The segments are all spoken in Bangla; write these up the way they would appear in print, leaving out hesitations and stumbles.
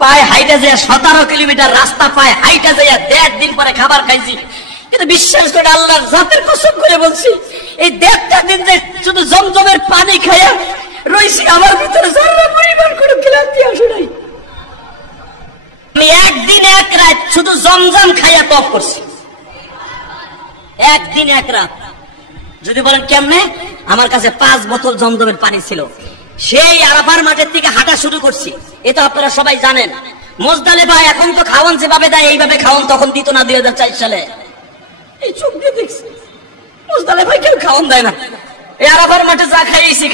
পায়ে হাইটা যায় 17 কিলোমিটার রাস্তা পায়ে হাইটা যায় 1.5 দিন পরে খাবার খাইছি। কিন্তু বিশ্বাস করে আল্লাহর জাতের কসম করে বলছি, এই 1.5টা দিন যে শুধু জমজমের পানি খাইয়া রইছি, আমার ভিতরে যারা পরিমাণ কোনো ক্লান্তি আসে নাই। আমি একদিন এক রাত শুধু জমজম খাইয়া তপ করছি, একদিন এক রাত। যদি বলেন কেমনে, আমার কাছে 5 বোতল জমজমের পানি ছিল। সেই আরাফার মাঠের থেকে হাঁটা শুরু করছি, এটা আপনারা সবাই জানেন। মুজদালিফা এখন তো খাওয়ান যেভাবে দেয় এইভাবে খাওয়ান তখন দিত না 2004 সালে। এই চোখ দিয়ে দেখছি মুজদালিফায় কেউ খাওয়ান দেয় না। এই আরাফার মাঠে যা খাইয়েছি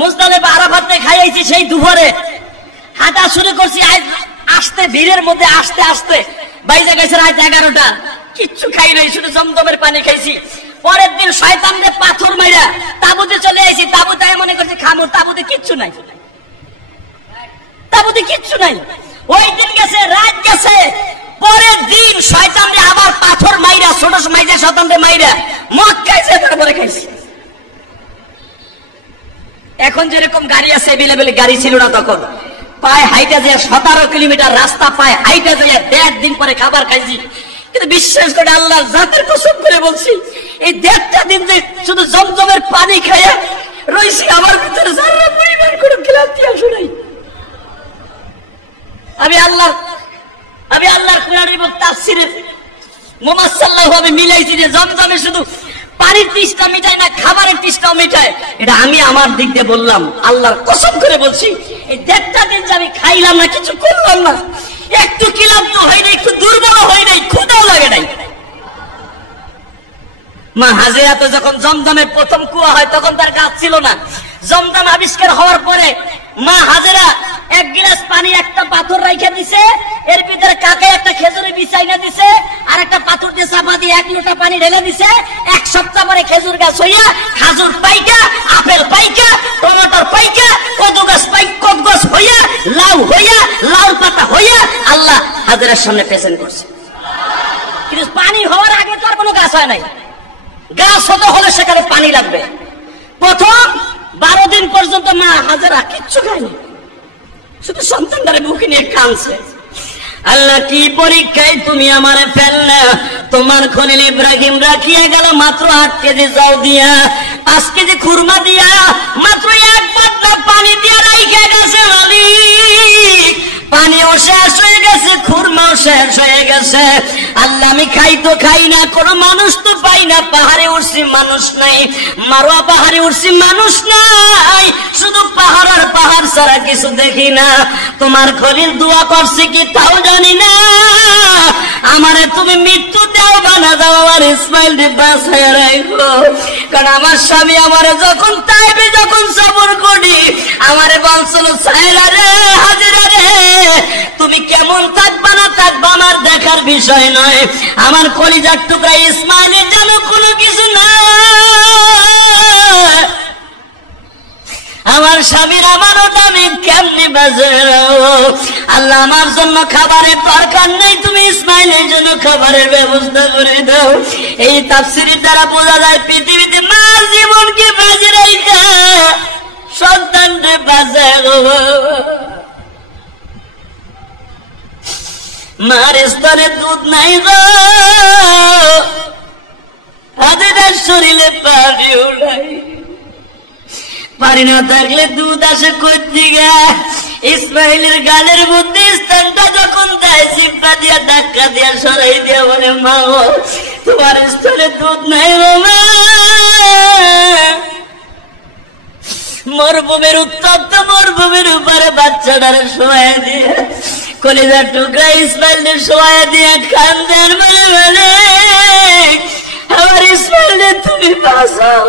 মুজদালিফা আরাফাতে খাইয়েছি। সেই দুপুরে হাঁটা শুরু করছি, আসতে ভিড়ের মধ্যে আসতে আসতে বাইজা গেছে রাত 11টা। কিচ্ছু খাই নাই, শুধু জমজমের পানি খাইছি। পরের দিন শয়তানদের পাথর মাইরা তাবুতে চলে আইছি। তাবুতে মনে করছি খামো, তাবুতে কিচ্ছু নাই, তাবুতে কিচ্ছু নাই। ওই দিন গেছে, রাত গেছে। পরের দিন শয়তানদের আবার পাথর মাইরা, ছোট মাইরা শয়তানদের মাইরা মদ খাইছে, তারপরে খাইছে। এখন যেরকম গাড়ি আছে এভেলেবেল গাড়ি ছিল না তখন। পায়ে হাইটা যায় 17 কিলোমিটার রাস্তা পায়ে হাইটা যায় 1.5 দিন পরে খাবার খাইছি। কিন্তু বিশ্বাস করে আল্লাহর জাতের কসম করে বলছি, এই 1.5টা দিন যে শুধু জমজমের পানি খাইয়া রইছি, আমার ভিতরে যারা পরিমাণ কোনো ক্লান্তি আসে নাই। আমি আল্লাহর কোরআন এবং তাফসীরের মুমাসসাল্লাহ ভাবে মিলাইছি যে জমজমে শুধু পানির তৃষ্ণা মিটায় না, খাবারের তৃষ্ণাও মিটায়। এটা আমি আমার দিক দিয়ে বললাম, আল্লাহর কসম করে বলছি। এই 1.5টা দিন যে আমি খাইলাম না, কিছু করলাম না, একটু ক্লান্ত হয় নাই, একটু দুর্বল হয় নাই, ক্ষুধাও লাগে নাই। মা হাজেরা তো যখন জমজমের প্রথম কুয়া হয় তখন তার গাছ ছিল না। জমজম আবিষ্কার হওয়ার পরে মা হাজেরা 1 গিলাস পানি একটা পাথর রাইখা দিছে, এর ভিতরে কাকে একটা খেজুরি বিছাইনা দিছে, আর একটা পাথর দিয়ে চাপা দিয়ে 1 লোটা পানি ঢেলে দিছে। 1 সপ্তাহ পরে খেজুর গাছ হইয়া, খাজুর পাইকা, আপেল পাইকা, টমেটোর পাইকা, কদু গাছ হইয়া, লাউ হইয়া, লাউর পাতা হইয়া আল্লাহ হাজেরার সামনে প্রেজেন্ট করছে। কিন্তু পানি হওয়ার আগে তো আর কোনো গাছ হয় নাই। গাছ হতে হলে সেখানে পানি লাগবে। প্রথম 12 দিন পর্যন্ত মা হাজেরা কিচ্ছু খায়নি, শুধু সন্তানটারে বুকে নিয়ে কাঁদছে। আল্লাহ কি পরীক্ষায় তুমি আমারে ফেললে। তোমার খলিল ইব্রাহিম রাখিয়া গেল মাত্র 8 কেজি যাও দিয়া, 5 কেজি খুরমা দিয়া, মাত্র 1 পাত্র পানি দিয়া রাইখা গেছে। পানিও শেষ হয়ে গেছে, খুরমাও শেষ হয়ে গেছে। আল্লাহ আমি খাই তো খাই না, কোনো মানুষ তো পাই না। পাহাড়ে উঠছি মানুষ নাই, মারোয়া পাহাড়ে উঠছি মানুষ নাই, শুধু পাহাড় আর পাহাড় ছাড়া কিছু দেখি না। তোমার খলিল দোয়া করছে কি তাও জানি না, আমারে তুমি মৃত্যু দাও বানা দাও, আমার ইসমাইল বাঁচায় রাখো। কারণ আমার স্বামী আমারে যখন তাইবে যখন সবর করি আমারে বলছিল সাইরা রে হাজিরা রে, তুমি কেমন থাকবা না থাকবা আমার দেখার বিষয় নয়, আমার কলিজার টুকরা ইসমাইলের যেন কোনো কিছু না। আমার স্বামীর আমানত আমি কেমনি বাজে। আল্লাহ আমার জন্য খাবারের দরকার নেই, তুমি ইসমাইলের জন্য খাবারের ব্যবস্থা করে দাও। এই তাফসীরের দ্বারা বোঝা যায় পৃথিবীতে মা জীবনকে বাজে রাখা সন্তানকে বাজে। মার স্তরে দুধ নাই গো, হাজেরার শরীরে পানি উড়াই, পানি না থাকলে দুধ আসে কোত্থেকে? ইসমাইলের গালের মধ্যে স্থানটা যখন দেয় জিব্বা দিয়া ধাক্কা দিয়া সরাই দিয়া বলে মা তোমার স্তরে দুধ নাই গো মা। মরুভূমির উত্তপ্ত মরুভূমির উপরে বাচ্চাটারে শোয়া দিয়ে কলিজার টুকরা ইসমাইলের শোয়া দিয়ে কান্দের বলে বলে আমার ইসমাইলের তুমি বাঁচাও।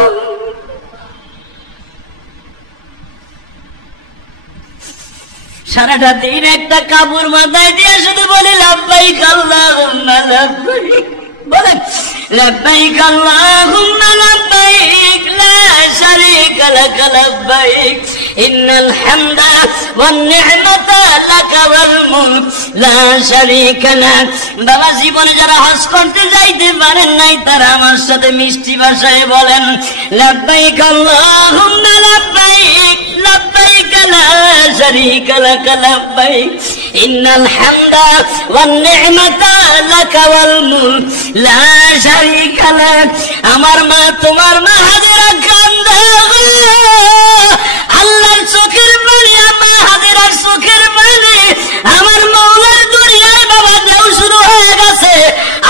সারাটা দিন একটা কাপড় মাথায় দিয়ে শুধু বলি লাব্বাইক আল্লাহুম্মা লাব্বাইক, বলেন লাব্বাইক আল্লাহুম্মা লাব্বাইক লা শারীকা লাক লাব্বাইক ইন্নাল হামদা ওয়ান নি'মাতা লাকা ওয়াল মুলক লা শারীকা লাক। বাবা জীবনে যারা হজ করতে যাইতে পারেন নাই তারা আমার সাথে মিষ্টি ভাষায় বলেন লাব্বাইক আল্লাহুম্মা লাব্বাইক লাব্বাইক লা শারীকা লাক লাব্বাইক ইন্নাল হামদা ওয়ান নি'মাতা লাক ওয়াল মুলক লা শারীকা লাক। আমার মা, তোমার মা হাজেরা কান্দে, আল্লাহর চোখের পানি, আমার হাজেরার চোখের পানি, আমার মওলার দুনিয়ায় বাবা ঢেউ শুরু হয়ে গেছে।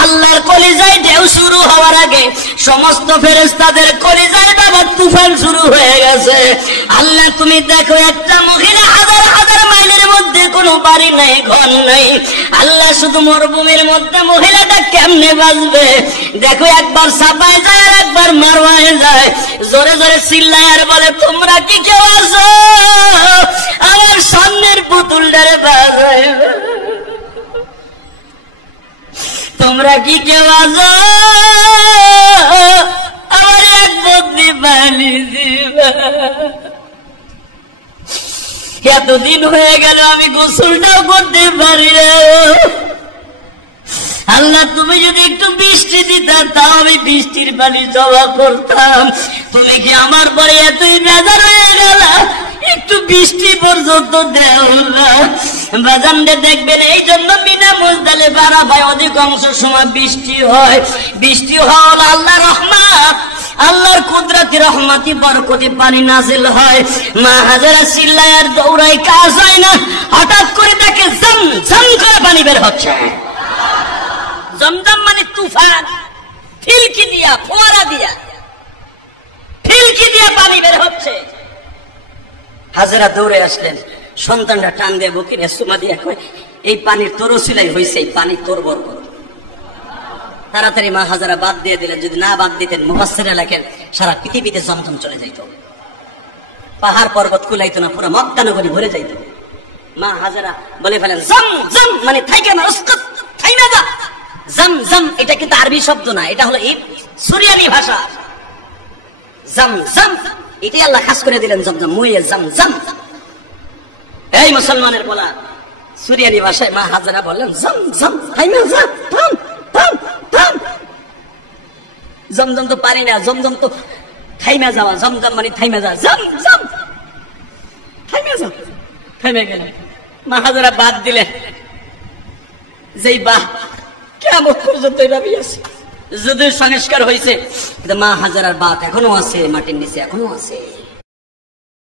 আল্লাহর কলিজায় ঢেউ শুরু হওয়ার আগে সমস্ত ফেরেশতাদের কলিজায় বাবা তুফান শুরু হয়ে গেছে। আল্লাহ তুমি দেখো, একটা মহিলা হাজার হাজার মাইলের মধ্যে কোনো বাড়ি নাই, ঘর নাই। আল্লাহ শুধু মরুভূমির মধ্যে মহিলাটা কেমনে বাঁচবে? দেখো, একবার সাফায় যায় আর একবার মারওয়ায় যায়, জোরে জোরে চিল্লায় আর বলে, তোমরা কি কেউ আছো? আমার সামনের পুতুলটারে বাজায়, তোমরা কি কেউ আছো? আমার এক বদ্রি পানি দিবা। এতদিন হয়ে গেল আমি গোসলটাও করতে পারি না। আল্লাহ, তুমি যদি একটু বৃষ্টি দিতা, তাও আমি বৃষ্টির পানি জমা করতাম। তুমি কি আমার পরে এতই বেজার হয়ে গেল? একটু বৃষ্টি পর্যন্ত দেও না। বাজানরে দেখবেন, এই জন্য মিনা মুজদালিফা আরাফায় অধিকাংশ সময় বৃষ্টি হয়। বৃষ্টি হল আল্লাহর রহমত, আল্লাহর কুদরতি রহমতি বরকতি পানি নাজিল হয়। মা হাজেরা চিল্লায় আর দৌড়ায়, কাজ হয় না। হঠাৎ করে দেখে জম জম করে পানি বের হচ্ছে। জমজম মানে তুফান, ফিলকি দিয়া, ফোয়ারা দিয়া, ফিলকি দিয়া পানি বের হচ্ছে। হাজেরা দৌড়ে আসলেন, সন্তানটা টান দিয়ে বুকে চুমা দিয়ে কয়, এই পানির তোর সিলাই হয়েছে, এই পানি তোর বরকত। তাড়াতাড়ি মা হাজারা বাদ দিয়ে দিলেন। যদি না বাদ দিতেন, মুফাসসিররা লেখেন, সারা পৃথিবীতে জমজম চলে যাইত, পাহাড় পর্বত কুলাইতো না, পুরো মক্কা নগরী ভরে যাইত। মা হাজারা বলে ফেলেন, জম জম মানে থাইকে না, উস্কুত, থাইমা যা। জম জম এটা কিন্তু আরবি শব্দ না, এটা হলো সুরিয়ানি ভাষা। জম জম এটাই আল্লাহ খাস করে দিলেন, জমজম মুয়ে জম জম। এই মুসলমানের বলা সুরিয়ানি ভাষায় মা হাজারা বললেন, জম জম থাইমা যা, থাম থাম থাম। জমজম তো পারি না, জমজম তো থাইমা যাওয়া, জমজম মানে থাইমা যাওয়া, জম জম থাইমা যাও। থাইমা গেল, মা হাজারা বাদ দিলেন। যেই বাহ কেমন পর্যন্ত এভাবেই আছে, যদিও সংস্কার হয়েছে, মা হাজারার বাত এখনো আছে, মাটির নিচে এখনো আছে।